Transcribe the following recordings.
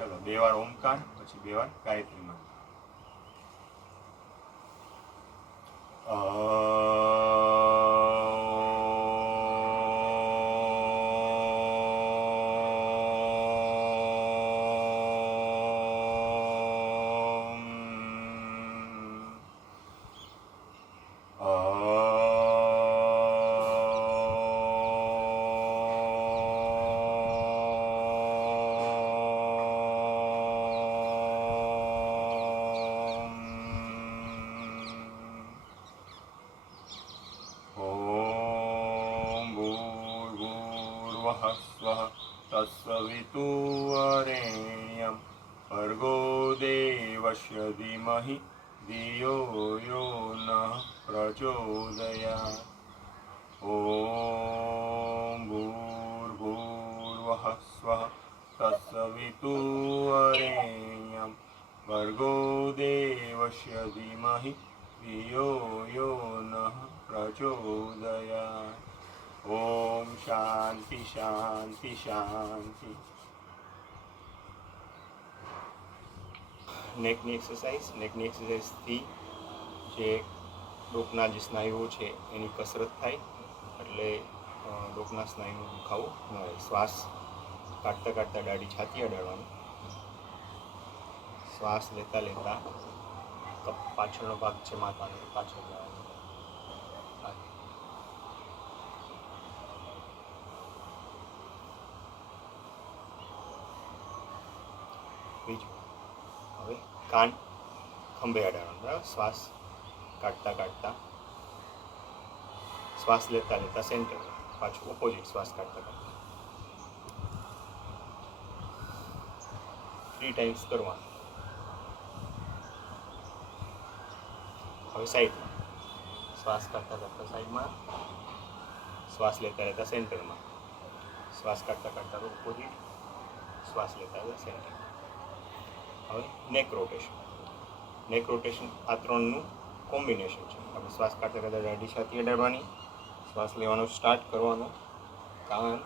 चलो 2 વાર ओमकार પછી 2 વાર गायत्री मंत्र। स्वः तत्सवितुर्वरेण्यं भर्गो देवस्य धीमहि धियो यो नः प्रचोदयात्। ॐ भूर्भुवः स्वः तत्सवितुर्वरेण्यं भर्गो देवस्य धीमहि धियो यो नः प्रचोदयात्। ओम शांति शांति शांति। नेकनी एक्सरसाइज थी जे डोकना जे स्नायुओ छे एनी कसरत थाय एटले डोकना स्नायुनो दुखावो न रहे। श्वास काढता काढता डाडी छाती अडाडवानी। श्वास लेता लेता पाछळनो भाग छे माथानो पाछळ जवानो। હવે કાન ખંભે અડાડવાનો બરાબર। શ્વાસ કાઢતા કાઢતા શ્વાસ લેતા લેતા સેન્ટર પાછું ઓપોઝિટ શ્વાસ કાઢતા કાઢતા 3 ટાઈમ્સ કરવાનું। હવે સાઈડમાં શ્વાસ કાઢતા કાઢતા સાઈડમાં શ્વાસ લેતા લેતા સેન્ટરમાં શ્વાસ કાઢતા કાઢતા ઓપોઝિટ શ્વાસ લેતા લેતા સેન્ટર। હવે નેક રોટેશન આ ત્રણનું કોમ્બિનેશન છે। આપણે શ્વાસ કાઢતા કાઢતા દાઢી છાતી અડાડવાની, શ્વાસ લેવાનો સ્ટાર્ટ કરવાનો, કાન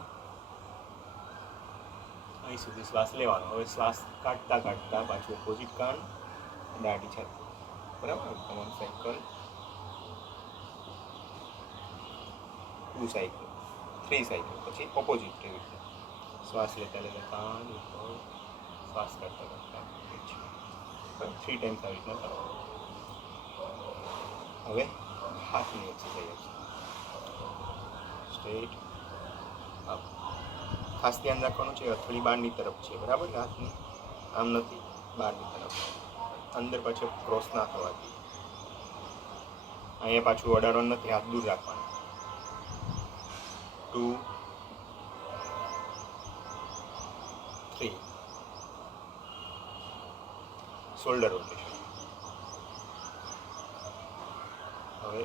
અહીં સુધી શ્વાસ લેવાનો। હવે શ્વાસ કાઢતા કાઢતા પાછું ઓપોઝિટ કાન, દાઢી છાતી બરાબર। 1 સાયકલ, 2 સાયકલ, 3 સાયકલ, પછી ઓપોઝિટ એવી રીતે શ્વાસ લેતા લેતા કાન ઉપર, શ્વાસ કાઢતા કાઢતા 3 ટાઈમ્સ આવી રીતના કરવાનું। હવે હાથની એક્સરસાઇઝ સ્ટ્રેટ અપ। ખાસ ધ્યાન રાખવાનું છે હથેળી બહારની તરફ છે બરાબર। હાથની આમ નથી, બહારની તરફ, અંદર પાછળ ક્રોસ ના થવા જોઈએ। અહીંયા પાછું અડાડવાનું નથી, હાથ દૂર રાખવાના। 2 3 શોલ્ડર રોટેશન। હવે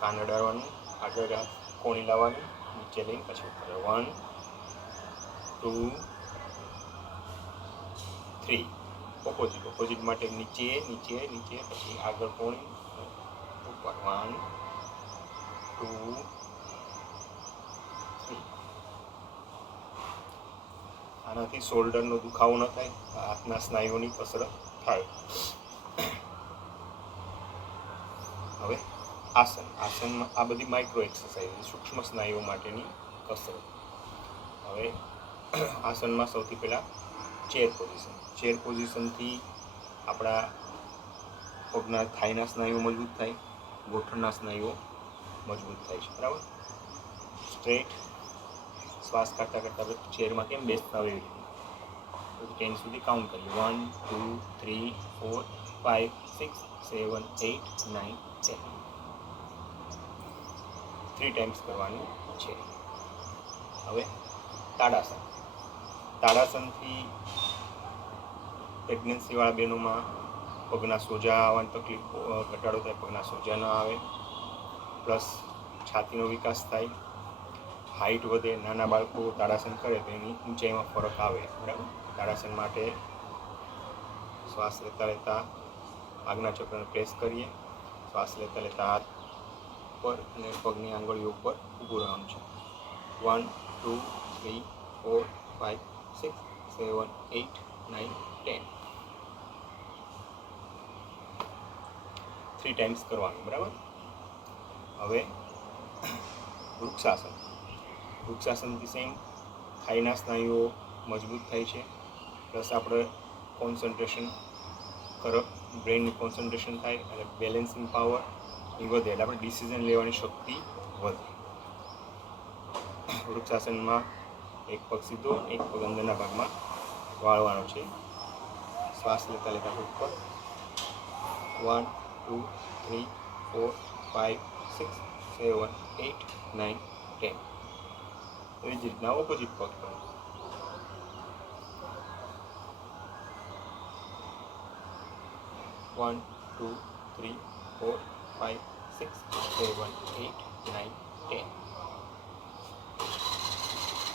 કાન અડાડવાનું, આગળ હાથ કોણી લાવવાનું, નીચે લઈને પછી ઉપર 1 2 3 ઓપોઝિટ માટે નીચે નીચે નીચે, પછી આગળ કોણી ઉપર 1 2 3। આનાથી શોલ્ડરનો દુખાવો ન થાય, હાથના સ્નાયુઓની કસરત થાય। હવે આસનમાં આ બધી માઇક્રો એક્સરસાઇઝ, સૂક્ષ્મ સ્નાયુઓ માટેની કસરત। હવે આસનમાં સૌથી પહેલાં ચેર પોઝિશનથી આપણા પગના થાઈના સ્નાયુઓ મજબૂત થાય, ગોઠણના સ્નાયુઓ મજબૂત થાય છે બરાબર। સ્ટ્રેટ શ્વાસ કાઢતા કાઢતા ચેરમાં કેમ બેસતા હોય એવી રીતે 10 સુધી કાઉન્ટ કરીએ। 1 2 3 4 5 6 7 8 9 10 3 ટાઈમ્સ કરવાનું છે। હવે તાડાસનથી પ્રેગ્નન્સીવાળા બહેનોમાં પગના સોજા આવવાની તકલીફ ઘટાડો થાય, પગના સોજા ન આવે, પ્લસ છાતીનો વિકાસ થાય, હાઇટ વધે। નાના બાળકો તાડાસન કરે તો એની ઊંચાઈમાં ફરક આવે બરાબર। તાડાસન માટે શ્વાસ લેતા લેતા આગના ચક્રને પ્રેસ કરીએ, શ્વાસ લેતા લેતા હાથ ઉપર અને પગની આંગળીઓ ઉપર ઊભું રહેવાનું છે। 1 2 3 4 5 6 7 8 9, 10. 3 ટાઈમ્સ કરવાનું, બરાબર. હવે વૃક્ષાસન. વૃક્ષાસનથી સેમ થાઈના સ્નાયુઓ મજબૂત થાય છે, પ્લસ આપણે કોન્સન્ટ્રેશન બ્રેઇનની કોન્સન્ટ્રેશન થાય અને બેલેન્સિંગ પાવર એ વધે, એટલે આપણે ડિસિઝન લેવાની શક્તિ વધે. વૃક્ષાસનમાં એક પગ સીધો, એક પગ અંદરના ભાગમાં વાળવાનો છે. શ્વાસ લેતા લેતા ઉપર 1, 2, 3, 4, 5, 6, 7, 8, 9, 10. એવી જ રીતના ઓપોઝિટ પગ કરો. 1, 2, 3, 4, 5, 6, 7, 8, 9, 10.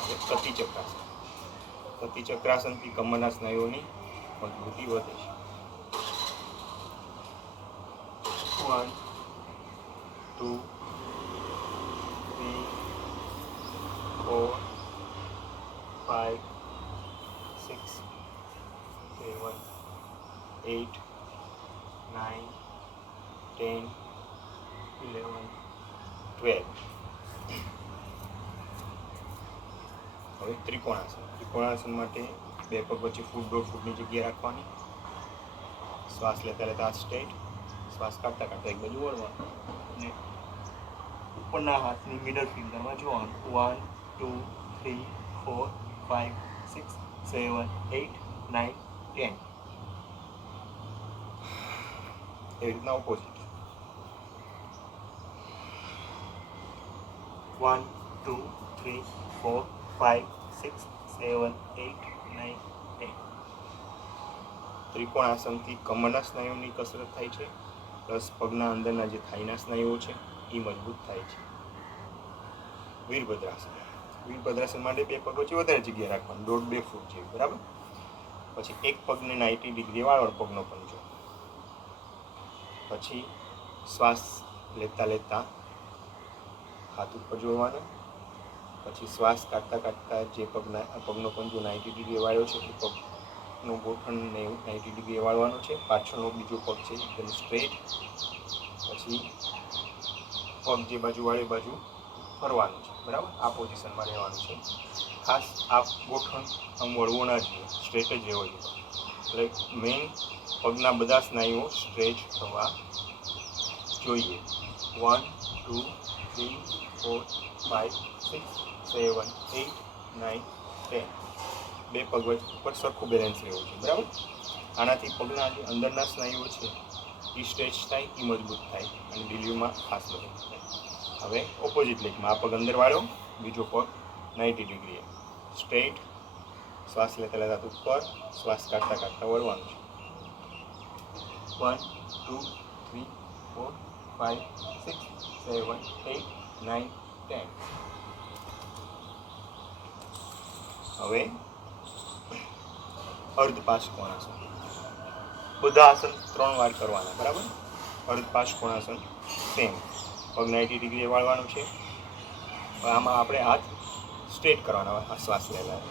હવે કટિચક્રાસન. કટિચક્રાસનથી કમરના સ્નાયુઓની મજબૂતી વધે છે. 1, 2, 3, 4, 5, 6, 7, 8, 9, 10, 11, 12. હવે ત્રિકોણાસન. ત્રિકોણાસન માટે બે પગ વચ્ચે ફૂટ 1.5 ફૂટની જગ્યા રાખવાની. શ્વાસ લેતા લેતા હાથ સ્ટ્રેટ, શ્વાસ કાઢતા કાઢતા એક બાજુ વળવાનું અને ઉપરના હાથની મિડલ ફિંગરમાં જોવાનું. 1, 2, 3, 4, 5, 6, 7, 8, 9, 10. એવી રીતના ઓપોઝિટ. 1, 2, 3, 4, 5, 6, 7, 8, 9, 10. ત્રિકોણાસનથી કમરના સ્નાયુની કસરત થાય છે, પ્લસ પગના અંદરના જે થાઈના સ્નાયુઓ છે એ મજબૂત થાય છે. વીરભદ્રાસન. વીરભદ્રાસન માટે બે પગ વચ્ચે વધારે જગ્યા રાખવાની, 1.5-2 ફૂટ જેવી, બરાબર. પછી એક પગને 90 ડિગ્રી વાળવાનો પગનો પંજો. પછી શ્વાસ લેતા લેતા હાથ ઉપર જોડવાના. પછી શ્વાસ કાઢતા કાઢતા જે પગનો પંજો 90 ડિગ્રી વાળ્યો છે એ પગનો ગોઠણને 90 ડિગ્રી વાળવાનો છે. પાછળનો બીજો પગ છે એકદમ સ્ટ્રેટ. પછી પગ જે બાજુ વાળી બાજુ ફરવાનું છે, બરાબર. આ પોઝિશનમાં રહેવાનું છે. ખાસ આ ગોઠણ આમ વળવો ના જોઈએ, સ્ટ્રેટ જ રહેવો જોઈએ. એટલે મેઇન પગના બધા સ્નાયુઓ સ્ટ્રેચ થવા જોઈએ. 1, 2, 3, 4, 5, 6, 7, 8, 9, 10. બે પગ ઉપર સરખું બેલેન્સ રહેવું છે, બરાબર. આનાથી પગના જે અંદરના સ્નાયુઓ છે એ સ્ટ્રેચ થાય, એ મજબૂત થાય અને ડિલિવરીમાં ખાસ મદદ થાય. હવે ઓપોઝિટ લેગમાં આ પગ અંદર વાળ્યો, બીજો પગ 90 ડિગ્રી સ્ટ્રેટ. શ્વાસ લેતા લેતા ઉપર, શ્વાસ કાઢતા કાઢતા વળવાનું છે. 1, 2, 3, 4, 5, 6, 7, 8, 9, 10. હવે અર્ધપાશકોણાસન. બધા આસન 3 વાર કરવાના, બરાબર. અર્ધપાશકોણાસન સેમ, પગ 90 ડિગ્રી વાળવાનું છે. આમાં આપણે હાથ સ્ટ્રેટ કરવાના શ્વાસ લેતા,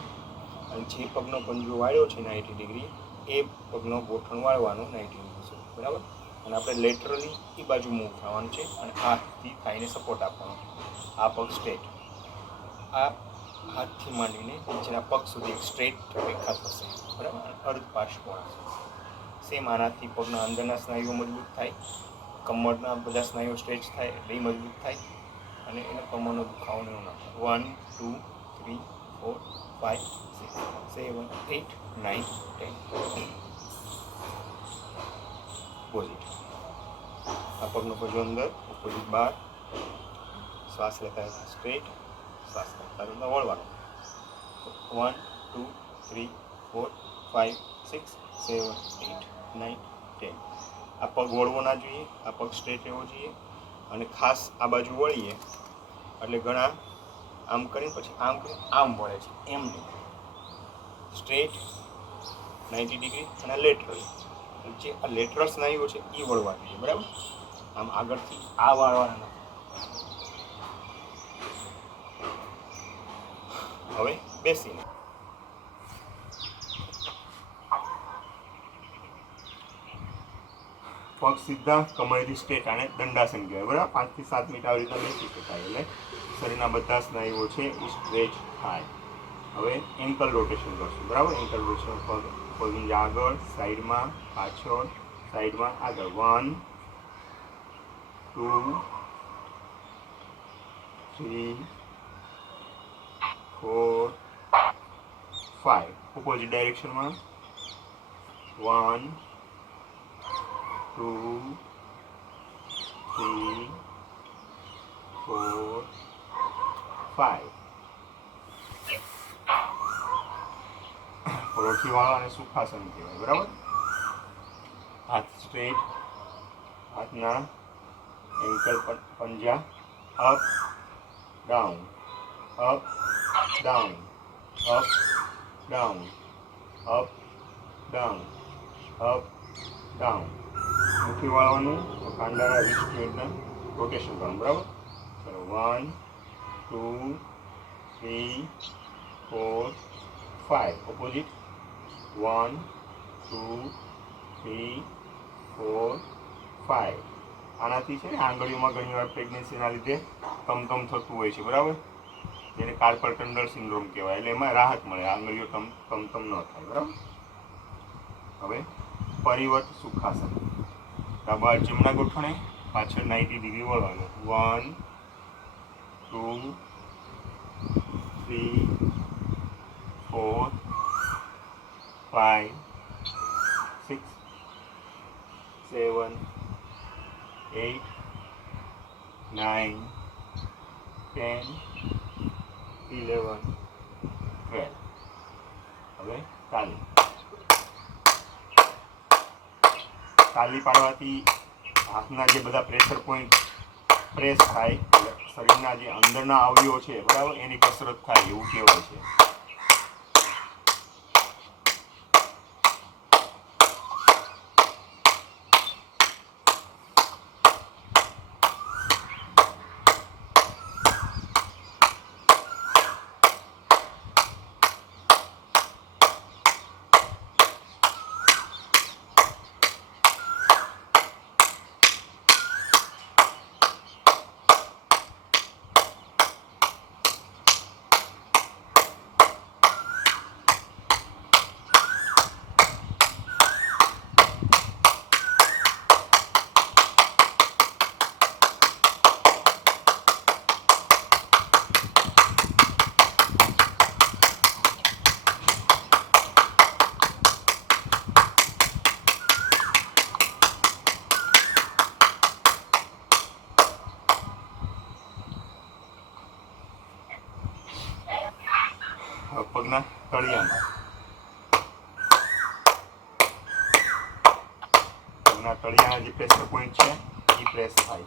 અને જે પગનો પંજો વાળ્યો છે 90 ડિગ્રી એ પગનો ગોઠણ વાળવાનું 90 ડિગ્રી સુધી, બરાબર. અને આપણે લેટરલી એ બાજુ મૂવ થવાનું છે અને હાથથી થાઈને સપોર્ટ આપવાનો. આ પગ સ્ટ્રેટ, આ હાથથી માંડીને નીચેના પગ સુધી સ્ટ્રેટ રેખા થશે, બરાબર. અર્ધપાશકોણાસન સેમ. આનાથી પગના અંદરના સ્નાયુઓ મજબૂત થાય, કમરના બધા સ્નાયુઓ સ્ટ્રેચ થાય એટલે એ મજબૂત થાય અને એનો કમરનો દુખાવો એવું ના થાય. 1, 2, 3, 4, 5, 6, 7, 8, 9, 10. ઓપોઝિટ. આ પગનો પંજો અંદર, ઓપોઝિટ બહાર. શ્વાસ લેતા લેતા સ્ટ્રેટ, શ્વાસ કરતા કરતા વળવાનો. 1, 2, 3, 4, 5, 6, 7, 8, 9, 10. આ પગ વળવો ના જોઈએ, આ પગ સ્ટ્રેટ રહેવો જોઈએ. અને ખાસ આ બાજુ વળીએ એટલે ઘણા આમ કરીને પછી આમ કરીને આમ વળે છે, એમ નહીં. સ્ટ્રેટ 90 ડિગ્રી અને લેટરલ. જે આ લેટરલ સ્નાયુઓ છે એ વળવા જોઈએ, બરાબર. આમ આગળથી આ વાળવાના. હવે બેસીને પગ સીધા, કમરથી સ્ટ્રેટ, આને દંડાસન કહેવાય. બરાબર, 5 થી 7 મિનિટ આવી રીતના બેસી શકાય એટલે શરીરના બધા સ્નાયુઓ છે એ સ્ટ્રેચ થાય. હવે એન્કલ રોટેશન કરશું. બરાબર, એન્કલ રોટેશન પગની આગળ, સાઈડમાં, પાછળ, સાઈડમાં, આગળ. 1 2 3 4 5. ઓપોઝિટ ડાયરેક્શનમાં 1 2 3 4 5. પરોઠી વાળો અને સુખાસન કહેવાય. બરાબર, હાથ સ્ટ્રેટ, હાથના એન્કલ પર પંજા, up down, up down, up down, up down, up down. મુઠ્ઠી વાળવાનું, કાંડાના રિસ્ટ જોઈન્ટના રોટેશન કરવાનું. બરાબર, ચલો 1 2 3 4 5. ઓપોઝિટ 1 2 3 4 5. આનાથી છે ને આંગળીઓમાં ઘણીવાર પ્રેગ્નન્સીના લીધે તમ થતું હોય છે. બરાબર, જેને કાર્પલ ટનલ સિન્ડ્રોમ કહેવાય. એટલે એમાં રાહત મળે, આંગળીઓ તમ ન થાય. બરાબર, હવે પરિવર્ત સુખાસન. ડાબા જમણા ગોઠણે, પાછળ 90 ડિગ્રી વળવાનું. 1 2 3 4 5 6 7 8 9 10 11 12. હવે તાલી પાડવાથી હાથના જે બધા પ્રેશર પોઈન્ટ પ્રેસ થાય, એટલે શરીરના જે અંદરના અવયવો છે, બરાબર, એની કસરત થાય એવું કહેવાય છે. પગના તળિયામાં, પગના તળિયાના જે પ્રેશર પોઈન્ટ છે એ પ્રેસ થાય.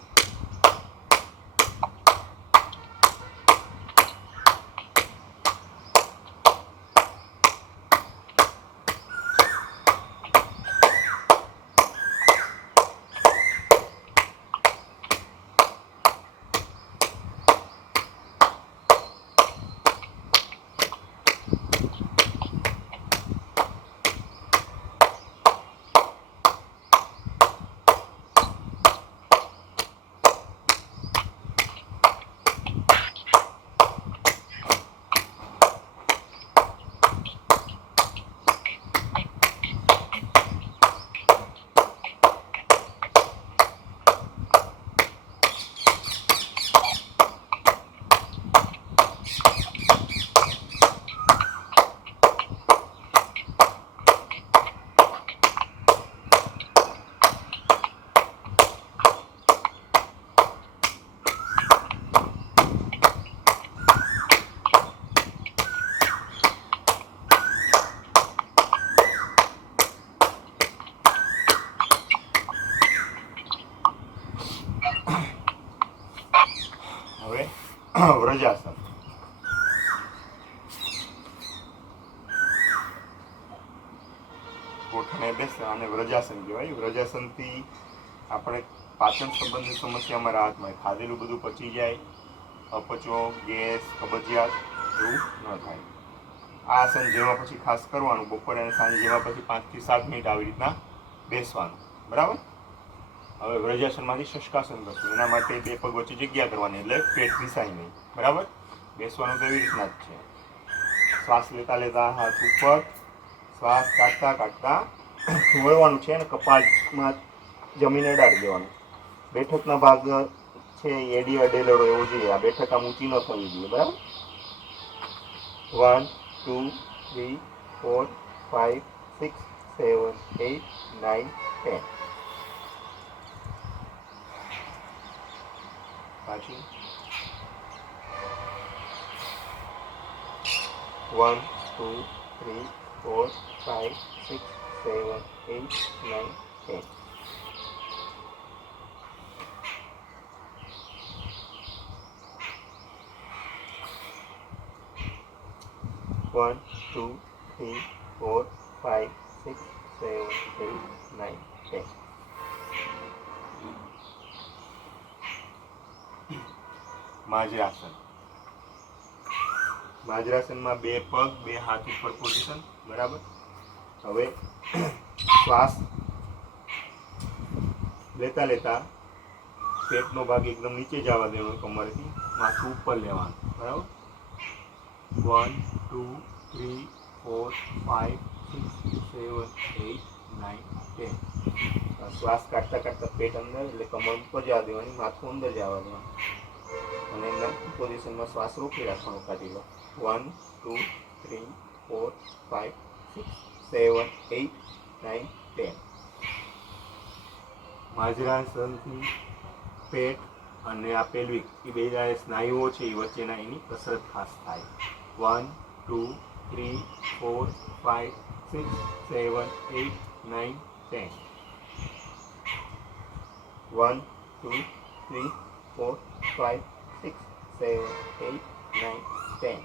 વ્રજાસન. ગોઠણે બેસે અને વ્રજાસન કહેવાય. વ્રજાસનથી આપણે પાચન સંબંધિત સમસ્યામાં રાહત મળે. ખાધેલું બધું પચી જાય, અપચો, ગેસ, કબજિયાત એવું ન થાય. આ આસન જેમાં પછી ખાસ કરવાનું, બપોરે અને સાંજે જેમાં પછી 5 થી 7 મિનિટ આવી રીતના બેસવાનું. બરાબર, હવે વ્રજાસનમાંથી શશકાસન કરશું. એના માટે બે પગ વચ્ચે જગ્યા કરવાની, એટલે પેટ દિશાય નહીં. બરાબર? બેસવાનું તો એવી રીતના જ છે. શ્વાસ લેતા લેતા હાથ ઉપર, શ્વાસ કાઢતા કાઢતા વળવાનું છે અને કપાળમાં જમીને અડાડી દેવાનું. બેઠકના ભાગ છે એડી અડેલો એવો જોઈએ. આ બેઠક આમ ઊંચી ન થવી જોઈએ. બરાબર? 1 2 3 4 5 6 7 8 9 10. પાછી 1 2 3 4 5 6 7 8 9 10. 1 2 3 4 5 6 7 8 9 10. માજરાસન. માજરાસનમાં બે પગ, બે હાથ ઉપર પોઝિશન. બરાબર? હવે શ્વાસ લેતા લેતા પેટનો ભાગ એકદમ નીચે જવા દેવાનો, કમરથી માથું ઉપર લેવાનું. બરાબર? 1 2 3 4 5 6 7 8 9 10. શ્વાસ કાઢતા કાઢતા પેટ અંદર, એટલે કમર ઉપર જવા દેવાની, માથું અંદર જવા દેવાનું અને એમના પોઝિશનમાં શ્વાસ રોકી રાખવાનો. કાઢી લો. 1 2 3 4 5 6 7 8 9 10. માજરાસનથી પેટ અને આ પેલ્વિક એ બે સ્નાયુઓ છે એ વચ્ચેના એની કસરત ખાસ થાય. 1 2 3 4 5 6 7 8 9 10. 1 2 3 4 5 6 7 8 9 10.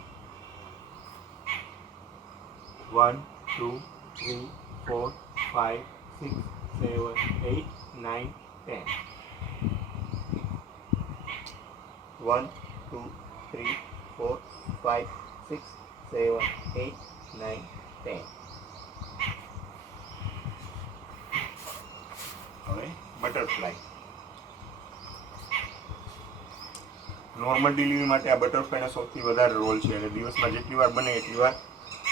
1 2 3 4 5 6 7 8 9 10. 1 2 3 4 5 6 7 8 9 10. હવે બટરફ્લાય. નોર્મલ ડિલિવરી માટે આ બટરફ્લાયનો સૌથી વધારે રોલ છે, અને દિવસમાં જેટલી વાર બને એટલી વાર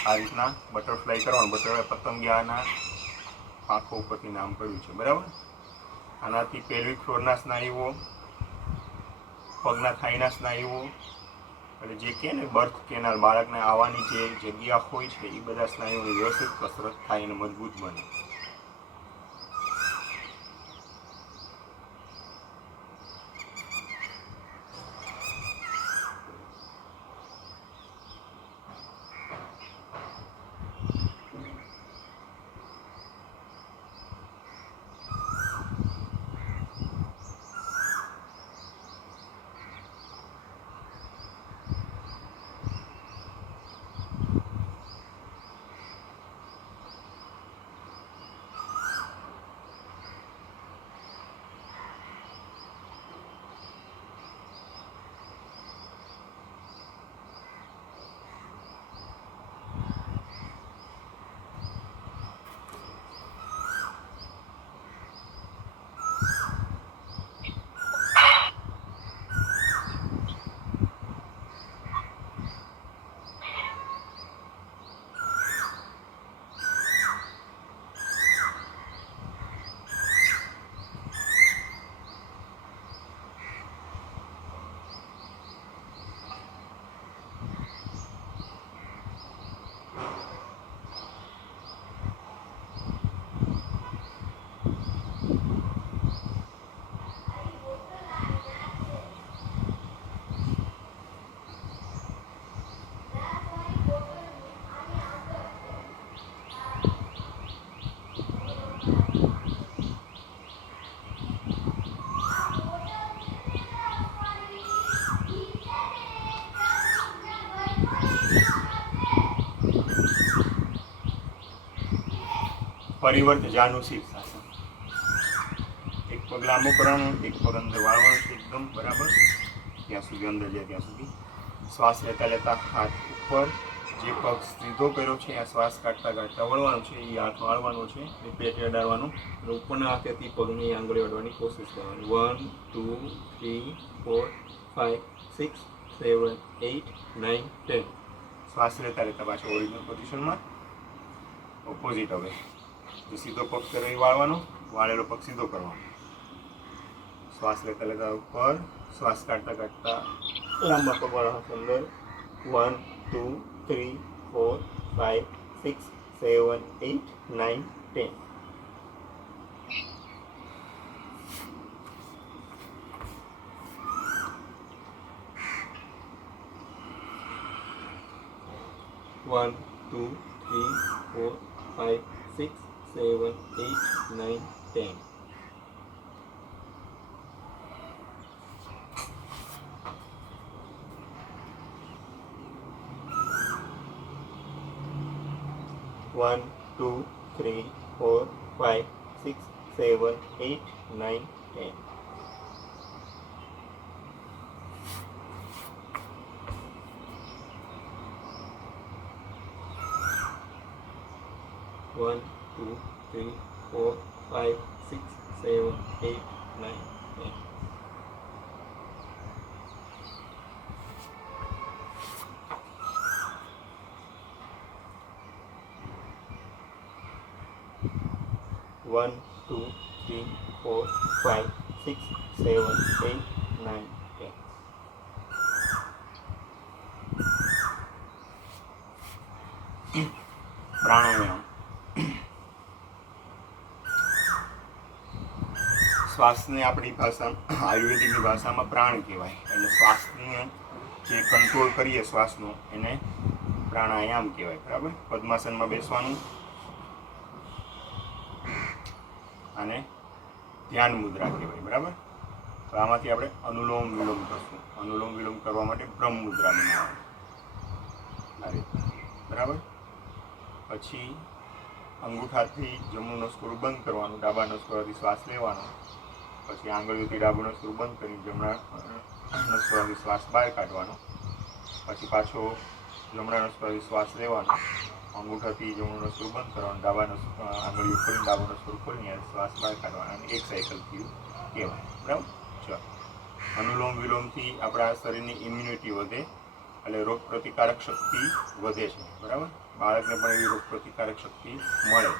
આ રીતના બટરફ્લાય કરવાનું. બટરફ્લાય પતંગિયાના પાંખો ઉપરથી નામ પડ્યું છે. બરાબર? આનાથી પેલ્વિક ફ્લોરના સ્નાયુઓ, પગના થાઈના સ્નાયુઓ, એટલે જે કહે ને બર્થ કેનાલ, બાળકને આવવાની જે જગ્યા હોય છે એ બધા સ્નાયુઓની વ્યવસ્થિત કસરત થાય અને મજબૂત બને. પરિવર્ત જાનું શીર્ષાસન. એક પગ લાંબો કરવાનો, એક પગ અંદર વાળવાનો છે એકદમ. બરાબર? ત્યાં સુધી અંદર જાય ત્યાં સુધી. શ્વાસ લેતા લેતા હાથ ઉપર જે પગ સીધો કર્યો છે આ શ્વાસ કાઢતા કાઢતા વળવાનો છે, એ હાથ વાળવાનો છે, એ પેટ અડાડવાનું, અને ઉપરના હાથેથી પગની આંગળી અડવાની કોશિશ કરવાની. 1 2 3 4 5 6 7 8 9 10. શ્વાસ લેતા લેતા પાછો ઓરિજિનલ પોઝિશનમાં ઓપોઝિટ. હવે જે સીધો પગ કર્યો એ વાળવાનો, વાળેલો પગ સીધો કરવાનો. શ્વાસ લેતા લેતા ઉપર, શ્વાસ કાઢતા કાઢતા લાંબા પગવાળા હાથ અંદર. 1 2 3 4 5 6 7 8 9 10. One, 2, 3, 4, 5, 6, 7, 8, 9, 10. One, 2, 3, 4, 5, 6, 7, 8, 9, 10. One, 2, 3, 4, 5, 6, 7, 8, 9, 10. One, 2, 3, 4, 5, 6, 7, 8, 9, 10. પ્રાણાયામ. શ્વાસને આપણી ભાષામાં, આયુર્વેદિકની ભાષામાં પ્રાણ કહેવાય. એટલે શ્વાસને જે કંટ્રોલ કરીએ શ્વાસનો એને પ્રાણાયામ કહેવાય. બરાબર. પદ્માસનમાં બેસવાનું અને ધ્યાન મુદ્રા કહેવાય. બરાબર. તો આમાંથી આપણે અનુલોમ વિલોમ કરશું. અનુલોમ વિલોમ કરવા માટે બ્રહ્મ મુદ્રા બનાવવાની. બરાબર. પછી અંગૂઠાથી જમણું નસકોડું બંધ કરવાનું, ડાબા નસકોડાથી શ્વાસ લેવાનો. પછી આંગળીઓથી ડાબું નસકોડું બંધ કરી જમણા નસકોડાથી શ્વાસ બહાર કાઢવાનો. પછી પાછો જમણા નસકોડાથી શ્વાસ લેવાનો, અંગૂઠાથી જમણું નસકોડું બંધ કરવાનું, ડાબા આંગળીઓ ખોલીને ડાબું નસકોડું ખોલીને શ્વાસ બહાર કાઢવાનો. અને એક સાયકલ થયું કહેવાય. બરાબર. ચાલો. અનુલોમ વિલોમથી આપણા શરીરની ઇમ્યુનિટી વધે, એટલે રોગ પ્રતિકારક શક્તિ વધે છે. બરાબર. બાળકને પણ એવી રોગ પ્રતિકારક શક્તિ મળે.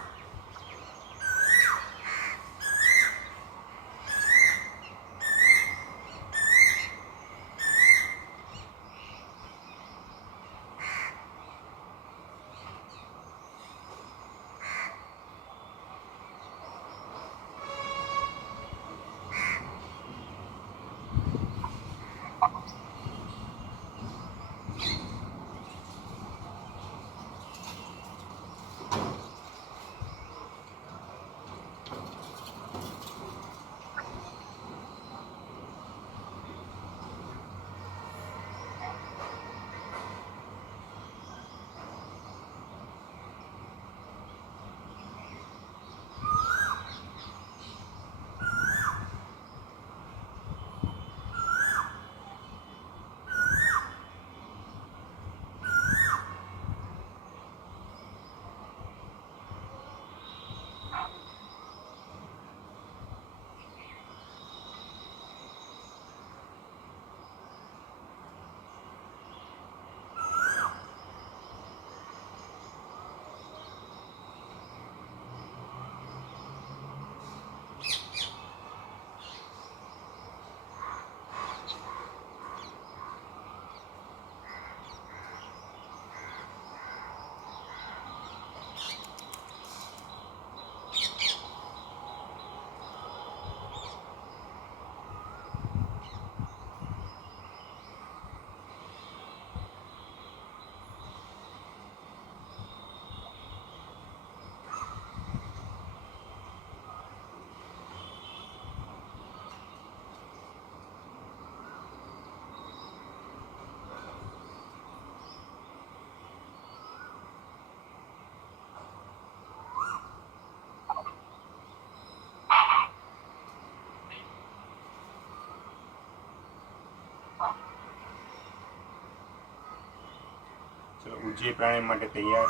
ચલો ઉજ્જય પ્રાણાયામ માટે તૈયાર.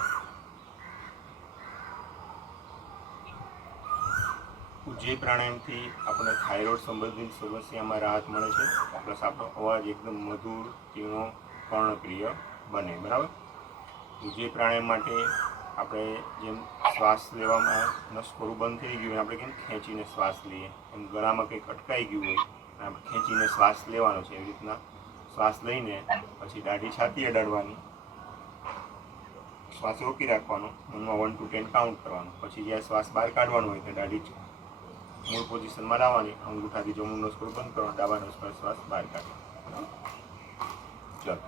ઉજ્જય પ્રાણાયામથી આપણે થાઇરોઇડ સંબંધિત સમસ્યામાં રાહત મળે છે, પ્લસ આપણો અવાજ એકદમ મધુર, તીવ્ર, કર્ણપ્રિય બને. બરાબર. ઉજ્જય પ્રાણાયામ માટે આપણે જેમ શ્વાસ લેવામાં નસકોરું બંધ થઈ ગયું હોય, આપણે કેમ ખેંચીને શ્વાસ લઈએ, એમ ગળામાં કંઈક અટકાઈ ગયું હોય આપણે ખેંચીને શ્વાસ લેવાનો છે. એવી રીતના શ્વાસ લઈને પછી દાઢી છાતી અડાડવાની, શ્વાસ રોકી રાખવાનો, મનમાં 1 to 10 કાઉન્ટ કરવાનું. પછી જ્યારે શ્વાસ બહાર કાઢવાનો હોય તો દાઢી મૂળ પોઝિશનમાં લાવવાની, અંગૂઠાથી જમણું નસકોરું બંધ કરવાનું, ડાબા નસકોર શ્વાસ બહાર કાઢવાનો. ચાલો.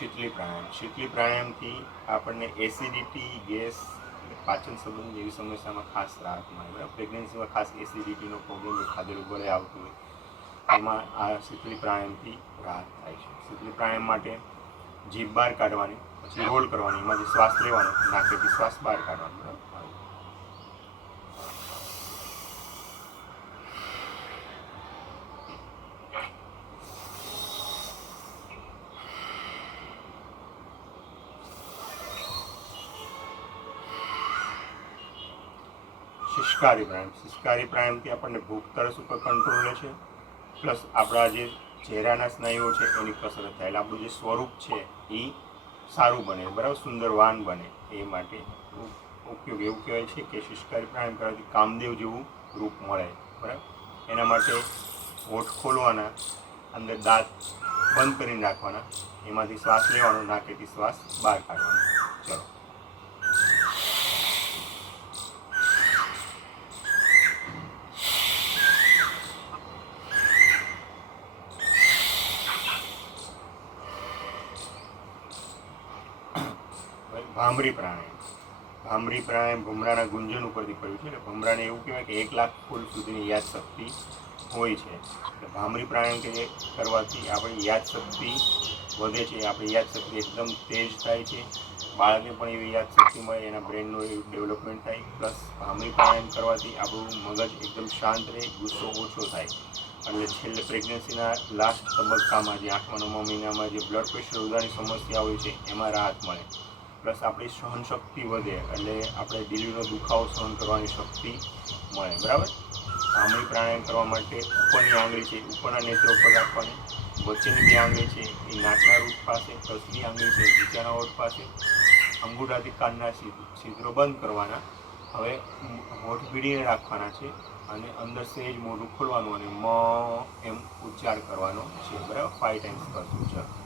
શીતલી પ્રાણાયામ. શીતલી પ્રાણાયામથી આપણને એસિડિટી, ગેસ, પાચન સંબંધ જેવી સમસ્યામાં ખાસ રાહત મળે. બરાબર. પ્રેગ્નન્સીમાં ખાસ એસિડિટીનો પ્રોબ્લેમ હોય, ખાધેલું ગળે આવતું હોય, એમાં આ શીતલી પ્રાણાયામથી રાહત થાય છે. શીતલી પ્રાણાયામ માટે જીભ બહાર કાઢવાની, પછી રોલ કરવાની, એમાંથી શ્વાસ લેવાનો, નાકેથી શ્વાસ બહાર કાઢવાનો. બરાબર. શિષ્કારી પ્રાણાયામ. શિષ્કારી પ્રાણાયામથી આપણને ભૂખ તરસ ઉપર કંટ્રોલ રહે છે, પ્લસ આપણા જે ચહેરાના સ્નાયુઓ છે એની કસરત થાય, એટલે આપણું જે સ્વરૂપ છે એ સારું બને. બરાબર. સુંદરવાન બને. એ માટે ઉપયોગ એવું કહેવાય છે કે શિષ્કારી પ્રાણાયામ કરવાથી કામદેવ જેવું રૂપ મળે. બરાબર. એના માટે હોઠ ખોલવાના, અંદર દાંત બંધ કરીને રાખવાના, એમાંથી શ્વાસ લેવાનો, નાકેથી શ્વાસ બહાર કાઢવાનો. ચલો. ભામરી પ્રાણાયામ. ભામરી પ્રાણાયામ ભમરાના ગુંજન ઉપરથી પડ્યું છે. એટલે ભમરાને એવું કહેવાય કે 1 લાખ ફૂલ સુધીની યાદશક્તિ હોય છે. એટલે ભામરી પ્રાણાયામ કે કરવાથી આપણી યાદશક્તિ વધે છે, આપણી યાદશક્તિ એકદમ તેજ થાય છે, બાળકને પણ એવી યાદશક્તિ મળે, એના બ્રેનનું એવું ડેવલપમેન્ટ થાય. પ્લસ ભામરી પ્રાણાયામ કરવાથી આપણું મગજ એકદમ શાંત રહે, ગુસ્સો ઓછો થાય. એટલે છેલ્લે પ્રેગ્નન્સીના લાસ્ટ તબક્કામાં જે 8મા 9મા મહિનામાં જે બ્લડ પ્રેશર વધારાની સમસ્યા હોય છે એમાં રાહત મળે. પ્લસ આપણી સહનશક્તિ વધે, એટલે આપણે ડિલિવરીનો દુખાવો સહન કરવાની શક્તિ મળે. બરાબર. ભામરી પ્રાણાયામ કરવા માટે ઉપરની આંગળી છે ઉપરના નેત્ર ઉપર રાખવાની, વચ્ચેની 2 આંગળી છે એ નાકના રૂટ પાસે, તસની આંગળી છે નીચેના હોઠ પાસે, અંગૂઠાથી કાનના છિદ્રો બંધ કરવાના. હવે હોઠ ભીડીને રાખવાના છે અને અંદર સહેજ મોઢું ખોલવાનું અને મ એમ ઉચ્ચાર કરવાનો છે. બરાબર. 5 ટાઈમ્સ કરશું. ચાલો.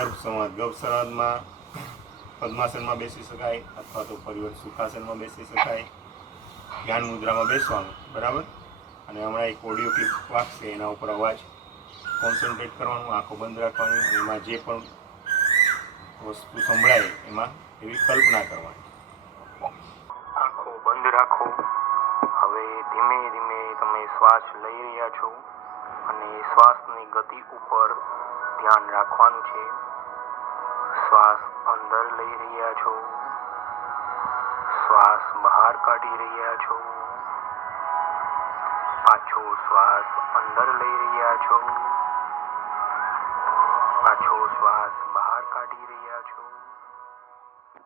ગર્ભ સંવાદ. ગર્ભ સંવાદમાં પદ્માસનમાં બેસી શકાય અથવા તો પરિવર્ત સુખાસનમાં બેસી શકાય. ધ્યાન મુદ્રામાં બેસવાનું, બરાબર. અને હમણાં એક ઓડિયો ક્લિપ વાગશે, એના ઉપર અવાજ કોન્સન્ટ્રેટ કરવાનું, આંખો બંધ રાખવાની, એમાં જે પણ વસ્તુ સંભળાય એમાં એવી કલ્પના કરવાની. આંખો બંધ રાખો. હવે ધીમે ધીમે તમે શ્વાસ લઈ રહ્યા છો અને શ્વાસની ગતિ ઉપર ધ્યાન રાખવાનું છે. શ્વાસ અંદર લઈ રહ્યા છો, શ્વાસ બહાર કાઢી રહ્યા છો, પાછો શ્વાસ અંદર લઈ રહ્યા છો, પાછો શ્વાસ બહાર કાઢી રહ્યા છો.